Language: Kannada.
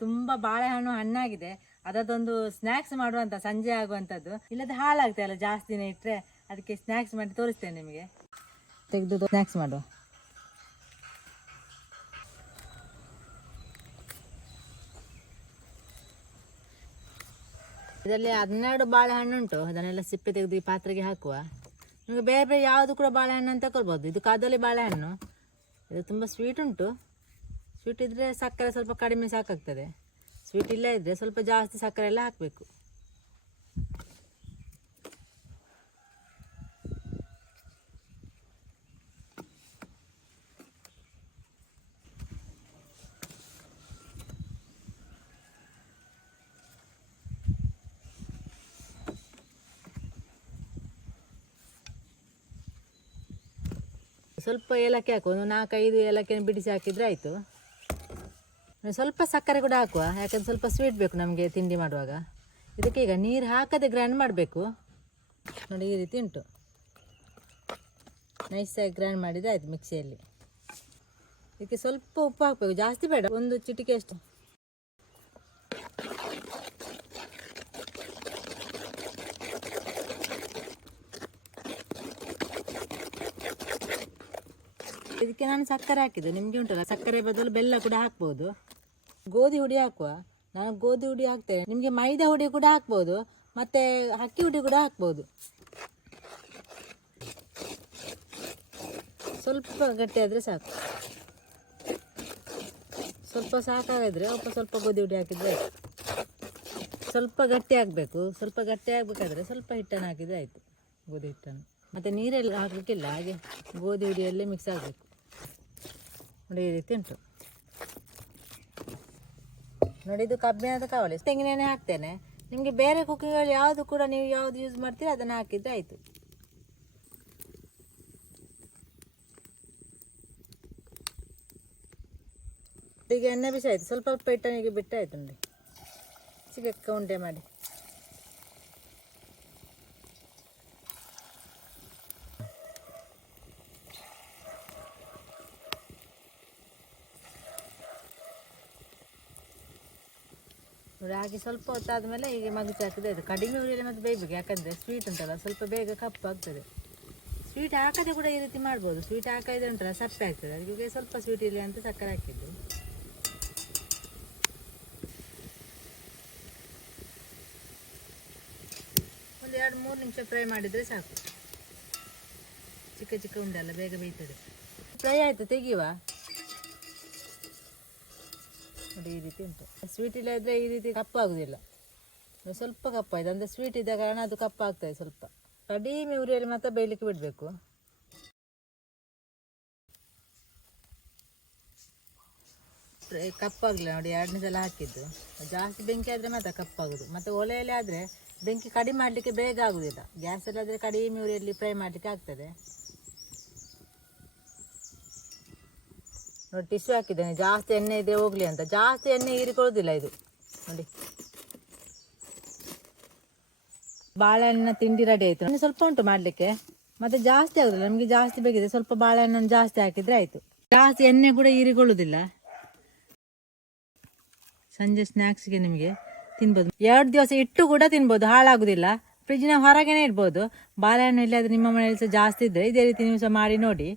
ತುಂಬಾ ಬಾಳೆಹಣ್ಣು ಹಣ್ಣಾಗಿದೆ. ಅದೊಂದು ಸ್ನ್ಯಾಕ್ಸ್ ಮಾಡುವಂತ, ಸಂಜೆ ಆಗುವಂತದ್ದು ಇಲ್ಲದ ಹಾಳಾಗ್ತಾ ಅಲ್ಲ ಜಾಸ್ತಿ ದಿನ ಇಟ್ರೆ ಅದಕ್ಕೆ ಸ್ನ್ಯಾಕ್ಸ್ ಮಾಡಿ ತೋರಿಸ್ತೇನೆ ನಿಮಗೆ. ತೆಗೆದು ಸ್ನ್ಯಾಕ್ಸ್ ಮಾಡುವ. ಇದರಲ್ಲಿ ಹನ್ನೆರಡು ಬಾಳೆಹಣ್ಣು ಉಂಟು. ಅದನ್ನೆಲ್ಲ ಸಿಪ್ಪೆ ತೆಗೆದು ಈ ಪಾತ್ರೆಗೆ ಹಾಕುವ. ನಿಮಗೆ ಬೇರೆ ಬೇರೆ ಯಾವುದು ಕೂಡ ಬಾಳೆಹಣ್ಣು ಅಂತ ಕೊಡ್ಬೋದು ಇದು ಕಾದಲ್ಲಿ ಬಾಳೆಹಣ್ಣು. ಇದು ತುಂಬ ಸ್ವೀಟ್ ಉಂಟು. ಸ್ವೀಟ್ ಇದ್ದರೆ ಸಕ್ಕರೆ ಸ್ವಲ್ಪ ಕಡಿಮೆ ಸಾಕಾಗ್ತದೆ. ಸ್ವೀಟ್ ಇಲ್ಲ ಇದ್ದರೆ ಸ್ವಲ್ಪ ಜಾಸ್ತಿ ಸಕ್ಕರೆ ಎಲ್ಲ ಹಾಕಬೇಕು. ಸ್ವಲ್ಪ ಏಲಕ್ಕಿ ಹಾಕು. ಒಂದು ನಾಲ್ಕೈದು ಏಲಕ್ಕಿನ ಬಿಡಿಸಿ ಹಾಕಿದರೆ ಆಯಿತು. ಸ್ವಲ್ಪ ಸಕ್ಕರೆ ಕೂಡ ಹಾಕುವ, ಯಾಕಂದ್ರೆ ಸ್ವಲ್ಪ ಸ್ವೀಟ್ ಬೇಕು ನಮಗೆ ತಿಂಡಿ ಮಾಡುವಾಗ. ಇದಕ್ಕೆ ಈಗ ನೀರು ಹಾಕದೆ ಗ್ರೈಂಡ್ ಮಾಡಬೇಕು. ನೋಡಿ, ಈ ರೀತಿ ಉಂಟು. ನೈಸಾಗಿ ಗ್ರೈಂಡ್ ಮಾಡಿದರೆ ಆಯಿತು ಮಿಕ್ಸಿಯಲ್ಲಿ. ಇದಕ್ಕೆ ಸ್ವಲ್ಪ ಉಪ್ಪು ಹಾಕಬೇಕು, ಜಾಸ್ತಿ ಬೇಡ, ಒಂದು ಚಿಟಿಕೆ ಅಷ್ಟು. ಇದಕ್ಕೆ ನಾನು ಸಕ್ಕರೆ ಹಾಕಿದ್ದು, ನಿಮಗೆ ಉಂಟಲ್ಲ? ಸಕ್ಕರೆ ಬದಲು ಬೆಲ್ಲ ಕೂಡ ಹಾಕ್ಬೋದು. ಗೋಧಿ ಹುಡಿ ಹಾಕುವ. ನಾನು ಗೋಧಿ ಹುಡಿ ಹಾಕ್ತೇನೆ. ನಿಮಗೆ ಮೈದಾ ಹುಡಿ ಕೂಡ ಹಾಕ್ಬೋದು. ಮತ್ತೆ ಅಕ್ಕಿ ಹುಡಿ ಕೂಡ ಹಾಕ್ಬೋದು. ಸ್ವಲ್ಪ ಗಟ್ಟಿ ಆದರೆ ಸಾಕು. ಸ್ವಲ್ಪ ಸಾಕಾಗಿದ್ರೆ ಒಬ್ಬ ಸ್ವಲ್ಪ ಗೋಧಿ ಹುಡಿ ಹಾಕಿದರೆ ಸ್ವಲ್ಪ ಗಟ್ಟಿ ಆಗಬೇಕು. ಸ್ವಲ್ಪ ಗಟ್ಟಿ ಆಗಬೇಕಾದ್ರೆ ಸ್ವಲ್ಪ ಹಿಟ್ಟನ್ನು ಹಾಕಿದರೆ ಆಯಿತು. ಗೋಧಿ ಹಿಟ್ಟನ್ನು. ಮತ್ತು ನೀರೆಲ್ಲ ಹಾಕಲಿಕ್ಕಿಲ್ಲ. ಹಾಗೆ ಗೋಧಿ ಹುಡಿಯಲ್ಲೇ ಮಿಕ್ಸ್ ಆಗಬೇಕು. ನೋಡಿ ಈ ರೀತಿ ಉಂಟು. ನೋಡಿ, ಇದು ಕಬ್ಬಿಣದ ಕಾವಲಿ ತೆಂಗಿನೆಣ್ಣೆ ಹಾಕ್ತೇನೆ. ನಿಮಗೆ ಬೇರೆ ಕುಕ್ಕಿಂಗಲ್ಲಿ ಯಾವುದು ಕೂಡ ನೀವು ಯಾವುದು ಯೂಸ್ ಮಾಡ್ತೀರಾ, ಅದನ್ನು ಹಾಕಿದ್ರೆ ಆಯಿತು. ಈಗ ಎಣ್ಣೆ ಬಿಸಿ ಆಯಿತು ಸ್ವಲ್ಪ ಪೆಟ್ಟನಿಗೆ ಬಿಟ್ಟಾಯಿತು ನೋಡಿ. ಚಿಕ್ಕ ಉಂಡೆ ಮಾಡಿ. ನೋಡಿ, ಹಾಗೆ ಸ್ವಲ್ಪ ಹೊತ್ತಾದಮೇಲೆ ಈಗ ಮಗುಚಿ ಹಾಕಿದ್ರೆ ಆಯಿತು ಕಡಿಮೆ ಉರಿಯಲ್ಲಿ ಮತ್ತೆ ಬೇಯಬೇಕು ಯಾಕಂದರೆ ಸ್ವೀಟ್ ಉಂಟಲ್ಲ, ಸ್ವಲ್ಪ ಬೇಗ ಕಪ್ಪು ಆಗ್ತದೆ. ಸ್ವೀಟ್ ಹಾಕದೆ ಕೂಡ ಈ ರೀತಿ ಮಾಡ್ಬೋದು. ಸ್ವೀಟ್ ಹಾಕಿದ್ರೆ ಉಂಟಲ್ಲ, ಸಪ್ಪೆ ಆಗ್ತದೆ. ಅದಕ್ಕೆ ಸ್ವಲ್ಪ ಸ್ವೀಟ್ ಇರಲಿ ಅಂತ ಸಕ್ಕರೆ ಹಾಕಿದ್ದು. ಒಂದು ಎರಡು, ಮೂರು ನಿಮಿಷ ಫ್ರೈ ಮಾಡಿದರೆ ಸಾಕು. ಚಿಕ್ಕ ಚಿಕ್ಕ ಉಂಡಲ್ಲ ಬೇಗ ಬೇಯ್ತದೆ. ಫ್ರೈ ಆಯಿತು, ತೆಗಿಯುವ? ನೋಡಿ ಈ ರೀತಿ ಉಂಟು. ಸ್ವೀಟ್ ಇಲ್ಲ ಇದ್ರೆ ಈ ರೀತಿ ಕಪ್ಪಾಗುದಿಲ್ಲ. ಇದು ಸ್ವಲ್ಪ ಕಪ್ಪಾಯ್ತು. ಅಂದರೆ ಸ್ವೀಟ್ ಇದ್ದ ಕಾರಣ ಅದು ಕಪ್ಪಾಗ್ತದೆ ಸ್ವಲ್ಪ. ಕಡಿಮೆ ಉರಿಯಲ್ಲಿ ಮಾತ್ರ ಬೇಯಲಿಕ್ಕೆ ಬಿಡಬೇಕು. ಕಪ್ಪಾಗಲಿಲ್ಲ ನೋಡಿ, ಎರಡನೇ ಸಲ ಹಾಕಿದ್ದು. ಜಾಸ್ತಿ ಬೆಂಕಿ ಆದರೆ ಮಾತ್ರ ಕಪ್ಪಾಗೋದು. ಮತ್ತು ಒಲೆಯಲ್ಲಿ ಆದರೆ ಬೆಂಕಿ ಕಡಿಮೆ ಮಾಡಲಿಕ್ಕೆ ಬೇಗ ಆಗೋದಿಲ್ಲ. ಗ್ಯಾಸಲ್ಲಾದರೆ ಕಡಿಮೆ ಉರಿಯಲ್ಲಿ ಫ್ರೈ ಮಾಡಲಿಕ್ಕೆ ಆಗ್ತದೆ. ನೋಡಿ ಟಿಶ್ಯೂ ಹಾಕಿದ್ದೇನೆ. ಜಾಸ್ತಿ ಎಣ್ಣೆ ಇದೆ ಹೋಗ್ಲಿ ಅಂತ. ಜಾಸ್ತಿ ಎಣ್ಣೆ ಹೀರಿಕೊಳ್ಳೋದಿಲ್ಲ ಇದು. ನೋಡಿ. ಬಾಳೆಹಣ್ಣಿನ ತಿಂಡಿ ರೆಡಿ ಆಯಿತು. ನನಗೆ ಸ್ವಲ್ಪ ಉಂಟು ಮಾಡಲಿಕ್ಕೆ. ಮತ್ತೆ ಜಾಸ್ತಿ ಆಗುದಿಲ್ಲ. ನಮಗೆ ಜಾಸ್ತಿ ಬೇಕಿದೆ ಸ್ವಲ್ಪ ಬಾಳೆಹಣ್ಣನ್ನು ಜಾಸ್ತಿ ಹಾಕಿದ್ರೆ ಆಯಿತು. ಜಾಸ್ತಿ ಎಣ್ಣೆ ಕೂಡ ಹೀರಿಕೊಳ್ಳೋದಿಲ್ಲ. ಸಂಜೆ ಸ್ನ್ಯಾಕ್ಸ್ಗೆ ನಿಮಗೆ ತಿನ್ಬೋದು. ಎರಡು ದಿವಸ ಇಟ್ಟು ಕೂಡ ತಿನ್ಬೋದು. ಹಾಳಾಗುದಿಲ್ಲ. ಫ್ರಿಜ್ನ ಹೊರಗೇನೆ ಇಡ್ಬೋದು. ಬಾಳೆಹಣ್ಣು ಇಲ್ಲಾದ್ರೆ ನಿಮ್ಮ ಮನೆಯಲ್ಲಿ ಸಹ ಜಾಸ್ತಿ ಇದ್ದರೆ ಇದೇ ರೀತಿ ನೀವು ಸಹ ಮಾಡಿ ನೋಡಿ.